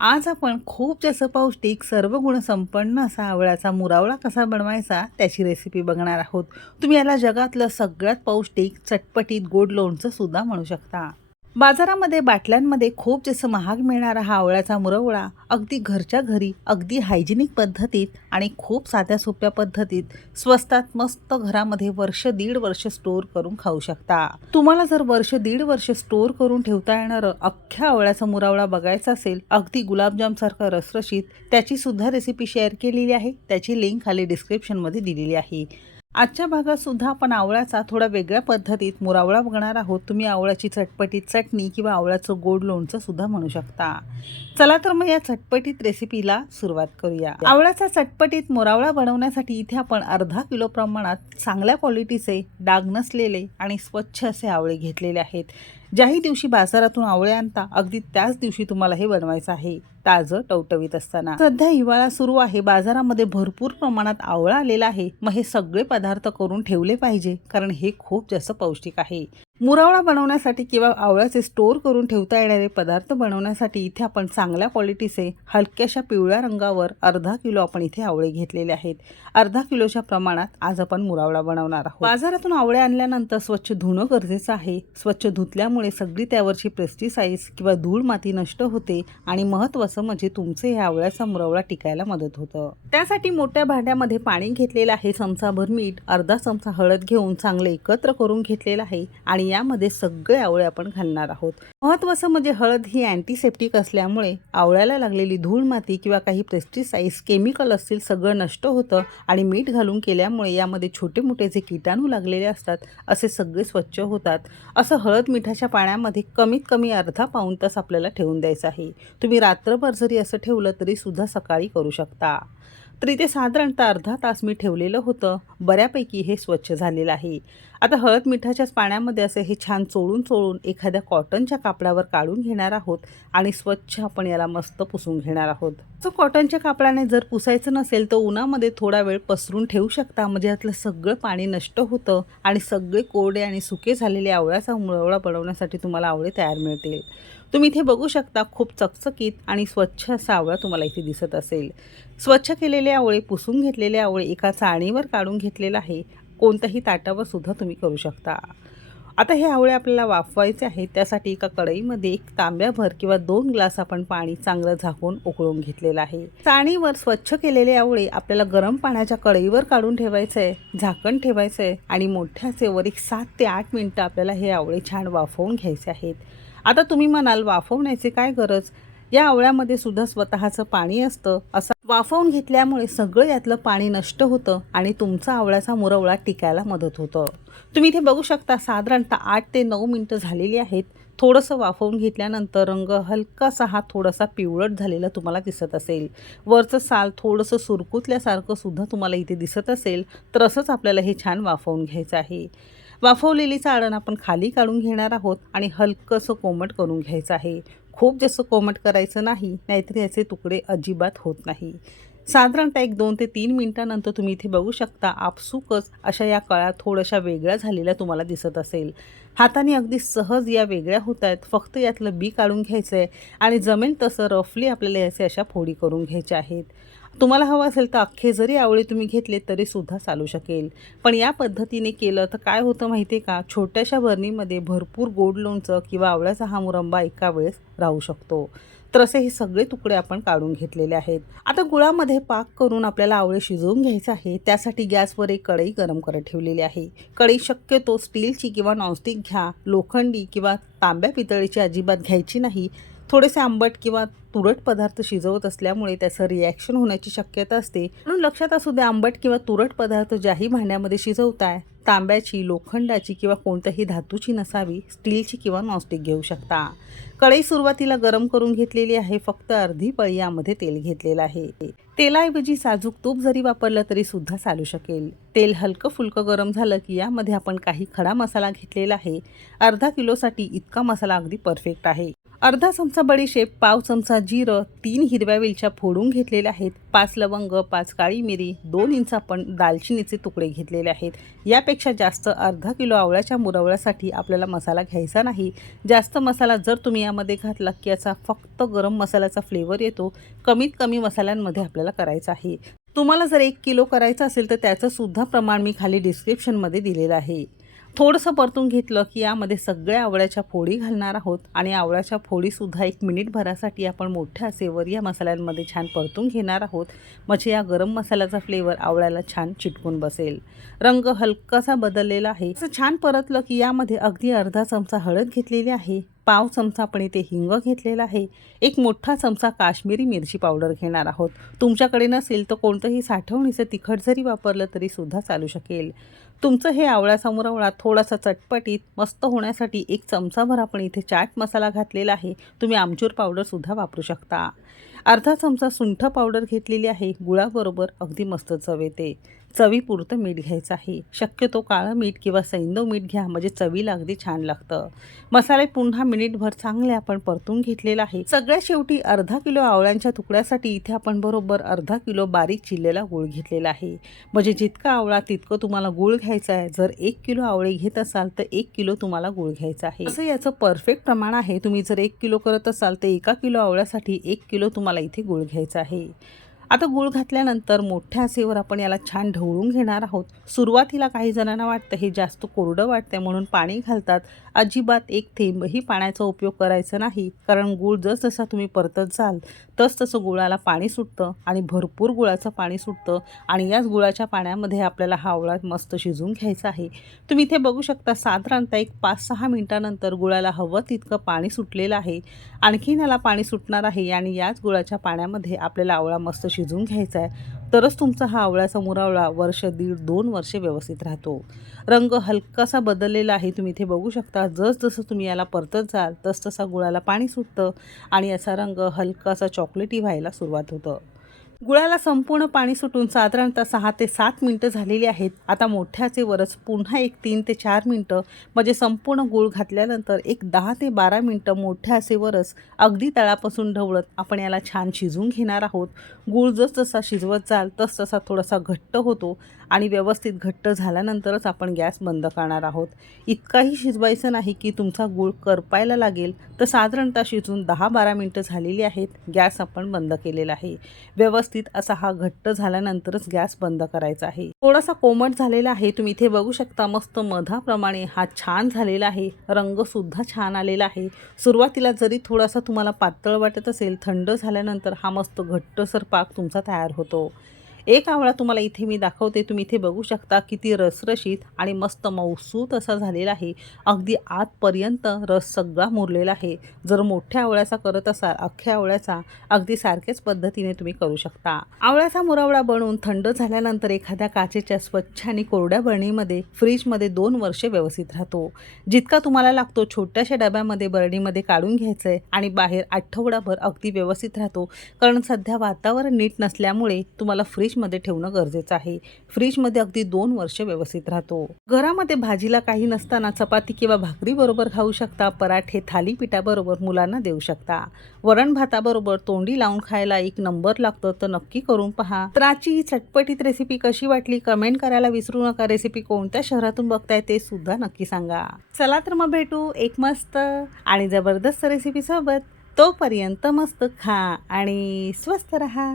आज आपण खूप जास्त पौष्टिक सर्व गुणसंपन्न असा आवळ्याचा मुरावळा कसा बनवायचा त्याची रेसिपी बघणार आहोत. तुम्ही याला जगातलं सगळ्यात पौष्टिक चटपटीत गोड लोणचं सुद्धा म्हणू शकता. बाजारामध्ये बाटल्यांमध्ये खूप जसं महाग मिळणारा हा आवळ्याचा मुरवळा अगदी घरच्या घरी अगदी हायजेनिक पद्धतीत आणि खूप साध्या सोप्या पद्धतीत स्वस्तात मस्त घरामध्ये वर्ष दीड वर्ष स्टोअर करून खाऊ शकता. तुम्हाला जर वर्ष दीड वर्ष स्टोअर करून ठेवता येणारं अख्ख्या आवळ्याचा मुरावळा बघायचा असेल अगदी गुलाबजाम सारखा रसरशीत त्याची सुद्धा रेसिपी शेअर केलेली आहे. त्याची लिंक खाली डिस्क्रिप्शनमध्ये दिलेली आहे. आजच्या भागात सुद्धा आपण आवळ्याचा थोडा वेगळ्या पद्धतीत मुरावळा बघणार आहोत. तुम्ही आवळ्याची चटपटीत चटणी किंवा आवळ्याचं गोड लोणचं सुद्धा म्हणू शकता. चला तर मग या चटपटीत रेसिपीला सुरुवात करूया. आवळ्याचा चटपटीत मुरावळा बनवण्यासाठी इथे आपण अर्धा किलो प्रमाणात चांगल्या क्वालिटीचे डाग नसलेले आणि स्वच्छ असे आवळे घेतलेले आहेत. ज्याही दिवशी बाजारातून आवळे आणता अगदी त्याच दिवशी तुम्हाला हे बनवायचं आहे. ताजं टवटवीत असताना. सध्या हिवाळा सुरू आहे. बाजारामध्ये भरपूर प्रमाणात आवळा आलेला आहे. मग हे सगळे पदार्थ करून ठेवले पाहिजे कारण हे खूप जास्त पौष्टिक आहे. मुरावळा बनवण्यासाठी किंवा आवळ्याचे स्टोअर करून ठेवता येणारे पदार्थ बनवण्यासाठी इथे आपण चांगल्या क्वालिटीचे हलक्याशा पिवळ्या रंगावर अर्धा किलो आपण इथे आवळे घेतलेले आहेत. अर्धा किलोच्या प्रमाणात आज आपण मुरावळा बनवणार आहोत. बाजारातून आवळे आणल्यानंतर स्वच्छ धुणं गरजेचं आहे. स्वच्छ धुतल्यामुळे सगळी त्यावरची पेस्टिसाइड्स किंवा धूळ माती नष्ट होते आणि महत्त्वाचं म्हणजे तुमचे हे आवळ्याचा मुरावळा टिकायला मदत होतं. त्यासाठी मोठ्या भांड्यामध्ये पाणी घेतलेलं आहे. चमचाभर मीठ अर्धा चमचा हळद घेऊन चांगले एकत्र करून घेतलेलं आहे आणि यामध्ये सगळे आवळे आपण घालणार आहोत. महत्त्वाचं म्हणजे हळद ही अँटीसेप्टिक असल्यामुळे आवळ्याला लागलेली धूळ माती किंवा काही पेस्टिसाइड्स केमिकल असतील सगळं नष्ट होतं आणि मीठ घालून केल्यामुळे यामध्ये छोटे मोठे जे किटाणू लागलेले असतात असे सगळे स्वच्छ होतात. असं हळद मिठाच्या पाण्यामध्ये कमीत कमी अर्धा पाऊण तास आपल्याला ठेवून द्यायचं आहे. तुम्ही रात्रभर जरी असं ठेवलं तरी सुद्धा सकाळी करू शकता. तर इथे साधारणतः अर्धा तास मी ठेवलेलं होतं. बऱ्यापैकी हे स्वच्छ झालेलं आहे. आता हळद मिठाच्याच पाण्यामध्ये असं हे छान चोळून चोळून एखाद्या कॉटनच्या कापडावर काढून घेणार आहोत आणि स्वच्छ आपण याला मस्त पुसून घेणार आहोत. तर कॉटनच्या कापडाने जर पुसायचं नसेल तर उन्हामध्ये थोडा वेळ पसरून ठेवू शकता. म्हणजे यातलं सगळं पाणी नष्ट होतं आणि सगळे कोरडे आणि सुके झालेले आवळ्याचा मुळवळा बनवण्यासाठी तुम्हाला आवळे तयार मिळतील. तुम्ही इथे बघू शकता खूप चकचकीत आणि स्वच्छ असा आवळा तुम्हाला इथे दिसत असेल. स्वच्छ केलेले आवळे पुसून घेतलेले आवळे एका चाळणीवर काढून घेतलेलं आहे. कोणत्याही ताटावर सुद्धा तुम्ही करू शकता. आता हे आवळे आपल्याला वाफवायचे आहेत. त्यासाठी एका कढईमध्ये एक तांब्याभर किंवा दोन ग्लास आपण पाणी चांगलं झाकून उकळून घेतलेलं आहे. चाळणीवर स्वच्छ केलेले आवळे आपल्याला गरम पाण्याच्या कढईवर काढून ठेवायचं आहे. झाकण ठेवायचं आहे आणि मोठ्या सेवर एक सात ते आठ मिनटं आपल्याला हे आवळे छान वाफवून घ्यायचे आहेत. आता तुम्ही म्हणाल वाफवण्याची काय गरज? या आवळ्यामध्ये सुद्धा स्वतःचं पाणी असतं. असं वाफवून घेतल्यामुळे सगळं यातलं पाणी नष्ट होतं आणि तुमचा आवळ्याचा मुरवळा टिकायला मदत होतं. तुम्ही इथे बघू शकता साधारणतः आठ ते नऊ मिनटं झालेली आहेत. थोडंसं वाफवून घेतल्यानंतर रंग हलकासा हा थोडासा पिवळट झालेला तुम्हाला दिसत असेल. वरचं साल थोडंसं सुरकुतल्यासारखं सुद्धा तुम्हाला इथे दिसत असेल. तर असंच आपल्याला हे छान वाफवून घ्यायचं आहे. वाफवलेली चाळण आपण खाली काढून घेणार आहोत आणि हलकंसं कोमट करून घ्यायचं आहे. खूप जास्त कोमट करायचं नाही नाहीतर याचे तुकडे अजिबात होत नाही. साधारणतः एक दोन ते तीन मिनटानंतर तुम्ही इथे बघू शकता आपसूकच अशा या कळ्या थोड्याशा वेगळ्या झालेल्या तुम्हाला दिसत असेल. हाताने अगदी सहज या वेगळ्या होत आहेत फक्त यातलं बी काढून घ्यायचं आहे आणि जमेल तसं रफली आपल्याला याचे अशा फोडी करून घ्यायच्या आहेत. तुम्हाला हवं असेल तर अख्खे जरी आवळे तुम्ही घेतले तरी सुद्धा चालू शकेल. पण या पद्धतीने केलं तर काय होतं माहिती आहे का? छोट्याशा भरणीमध्ये भरपूर गोड लोणचं किंवा आवळ्याचा हा मुरंबा एका वेळेस राहू शकतो. तर असे हे सगळे तुकडे आपण काढून घेतलेले आहेत. आता गुळामध्ये पाक करून आपल्याला आवळे शिजवून घ्यायचं आहे. त्यासाठी गॅसवर एक कढई गरम करत ठेवलेली आहे. कढई शक्यतो स्टीलची किंवा नॉनस्टिक घ्या. लोखंडी किंवा तांब्या पितळीची अजिबात घ्यायची नाही. थोडेसे आंबट किंवा तुरट पदार्थ शिजवत असल्यामुळे त्याचं रिॲक्शन होण्याची शक्यता असते. म्हणून लक्षात असू द्या आंबट किंवा तुरट पदार्थ ज्याही भांड्यामध्ये शिजवताय तांब्याची लोखंडाची किंवा कोणत्याही धातूची नसावी स्टीलची किंवा नॉनस्टिक घेऊ शकता. कढई सुरुवातीला गरम करून घेतलेली आहे फक्त अर्धी पळी यामध्ये तेल घेतलेलं आहे. तेलाऐवजी साजूक तूप जरी वापरलं तरी सुद्धा चालू शकेल. तेल हलकं फुलकं गरम झालं की यामध्ये आपण काही खडा मसाला घेतलेला आहे. अर्धा किलोसाठी इतका मसाला अगदी परफेक्ट आहे. अर्धा चमचा बडीशेप पाव चमचा जिरं तीन हिरव्या वेलच्या फोडून घेतलेल्या आहेत. पाच लवंग पाच काळी मिरी दोन इंच आपण दालचिनीचे तुकडे घेतलेले आहेत. यापेक्षा जास्त अर्धा किलो आवळ्याच्या मुरवळ्यासाठी आपल्याला मसाला घ्यायचा नाही. जास्त मसाला जर तुम्ही यामध्ये घातला की याचा फक्त गरम मसाल्याचा फ्लेवर येतो. कमीत कमी मसाल्यांमध्ये आपल्याला करायचा आहे. तुम्हाला जर एक किलो करायचं असेल तर त्याचंसुद्धा प्रमाण मी खाली डिस्क्रिप्शनमध्ये दिलेलं आहे. थोडंसं परतून घेतलं की यामध्ये सगळ्या आवळ्याच्या फोडी घालणार आहोत आणि आवळ्याच्या फोडीसुद्धा एक मिनिटभरासाठी आपण मोठ्या सेवर या मसाल्यांमध्ये छान परतून घेणार आहोत. म्हणजे या गरम मसाल्याचा फ्लेवर आवळ्याला छान चिटकून बसेल. रंग हलकासा बदललेला आहे. असं छान परतलं की यामध्ये अगदी अर्धा चमचा हळद घेतलेली आहे. पाव चमचा आपण इथे हिंग घेतलेला आहे. एक मोठा चमचा काश्मीरी मिरची पावडर घेणार आहोत. तुमच्याकडे नसेल तर कोणतंही साठवणीचं तिखट जरी वापरलं तरी सुद्धा चालू शकेल. तुमचं हे आवळासमोर आवळा थोडासा चटपटीत मस्त होण्यासाठी एक चमचाभर आपण इथे चाट मसाला घातलेला आहे. तुम्ही आमचूर पावडरसुद्धा वापरू शकता. अर्धा चमचा सुंठ पावडर घेतलेली आहे. गुळाबरोबर अगदी मस्त चव येते. चवीपुरतं मीठ घ्यायचं आहे. शक्यतो काळं मीठ किंवा सैंदव मीठ घ्या म्हणजे चवीला अगदी छान लागतं. मसाले पुन्हा मिनिटभर चांगले आपण परतून घेतलेला आहे सगळ्या शेवटी अर्धा किलो आवळ्यांच्या तुकड्यासाठी इथे आपण बरोबर अर्धा किलो बारीक चिरलेला गुळ घेतलेला आहे. म्हणजे जितका आवळा तितकं तुम्हाला गूळ घ्यायचा आहे. जर एक किलो आवळे घेत असाल तर एक किलो तुम्हाला गुळ घ्यायचा आहे. असं याचं परफेक्ट प्रमाण आहे. तुम्ही जर एक किलो करत असाल तर एका किलो आवळ्यासाठी एक किलो तुम्हाला इथे गूळ घ्यायचा आहे. आता गूळ घातल्यानंतर मोठ्या आसेवर आपण याला छान ढवळून घेणार आहोत. सुरुवातीला काही जणांना वाटतं हे जास्त कोरडं वाटतं म्हणून पाणी घालतात. अजिबात एक थेंबही पाण्याचा उपयोग करायचा नाही. कारण गूळ जसजसा तुम्ही परतत जाल तस तसं गुळाला पाणी सुटतं आणि भरपूर गुळाचं पाणी सुटतं आणि याच गुळाच्या पाण्यामध्ये आपल्याला हा आवळा मस्त शिजवून घ्यायचा आहे. तुम्ही इथे बघू शकता साधारणतः एक पाच सहा मिनटानंतर गुळाला हवं तितकं पाणी सुटलेलं आहे. आणखीन याला पाणी सुटणार आहे आणि याच गुळाच्या पाण्यामध्ये आपल्याला आवळा मस्त शिजवून घ्यायचा आहे. तरच तुमचा हा आवळ्याचा मुरावळा वर्ष दीड दोन वर्षे व्यवस्थित राहतो. रंग हलकासा बदललेला आहे तुम्ही इथे बघू शकता. जसजसं तुम्ही याला परतत जाल तसतसा गुळाला पाणी सुटतं आणि याचा रंग हलकासा चॉकलेटी व्हायला सुरुवात होतं. गुळाला संपूर्ण पाणी सुटून साधारणतः सहा ते सात मिनटं झालेली आहेत. आता मोठ्याचे वरच पुन्हा एक तीन ते चार मिनटं म्हणजे संपूर्ण गुळ घातल्यानंतर एक दहा ते बारा मिनटं मोठ्याचे आचेवरच अगदी तळापासून ढवळत आपण याला छान शिजवून घेणार आहोत. गूळ जसजसा शिजवत जाल तस तसा थोडासा घट्ट होतो. आणि व्यवस्थित घट्ट झाल्यानंतरच आपण गॅस बंद करणार आहोत. इतकाही शिजवायचं नाही की तुमचा गूळ करपायला लागेल. तर साधारणतः शिजून दहा बारा मिनटं झालेली आहेत. गॅस आपण बंद केलेला आहे. व्यवस्थित असा हा घट्ट झाल्यानंतरच गॅस बंद करायचा आहे. थोडासा कोमट झालेला आहे. तुम्ही इथे बघू शकता मस्त मधाप्रमाणे हा छान झालेला आहे. रंग सुद्धा छान आलेला आहे. सुरुवातीला जरी थोडासा तुम्हाला पातळ वाटत असेल थंड झाल्यानंतर हा मस्त घट्टसर पाक तुमचा तयार होतो. एक आवळा तुम्हाला इथे मी दाखवते तुम्ही इथे बघू शकता किती रसरशीत आणि मस्त मौसूत असा झालेला आहे. अगदी आतपर्यंत रस सगळा मुरलेला आहे. जर मोठ्या आवळ्याचा करत असाल अख्ख्या आवळ्याचा अगदी सारख्याच पद्धतीने तुम्ही करू शकता. आवळ्याचा मुरावळा बनवून थंड झाल्यानंतर एखाद्या काचेच्या स्वच्छ आणि कोरड्या बरणीमध्ये फ्रीजमध्ये दोन वर्ष व्यवस्थित राहतो. जितका तुम्हाला लागतो छोट्याशा डब्यामध्ये बरणीमध्ये काढून घ्यायचं आहे आणि बाहेर आठवडाभर अगदी व्यवस्थित राहतो. कारण सध्या वातावरण नीट नसल्यामुळे तुम्हाला फ्रीज फ्रीजमध्ये ठेवणं गरजेचं आहे. फ्रीजमध्ये अगदी दोन वर्ष व्यवस्थित राहतो. घरामध्ये भाजीला काही नसताना चपाती किंवा भाकरी बरोबर खाऊ शकता पराठे थालीपीठाबरोबर मुलांना देऊ शकता. वरण भाताबरोबर तोंडी लावून खायला एक नंबर लागतं तर नक्की करून पहा. तर आजची ही चटपटीत रेसिपी कशी वाटली कमेंट करायला विसरू नका. रेसिपी कोणत्या शहरातून बघताय ते सुद्धा नक्की सांगा. चला तर मग भेटू एक मस्त आणि जबरदस्त रेसिपी सोबत. तोपर्यंत मस्त खा आणि स्वस्त रहा.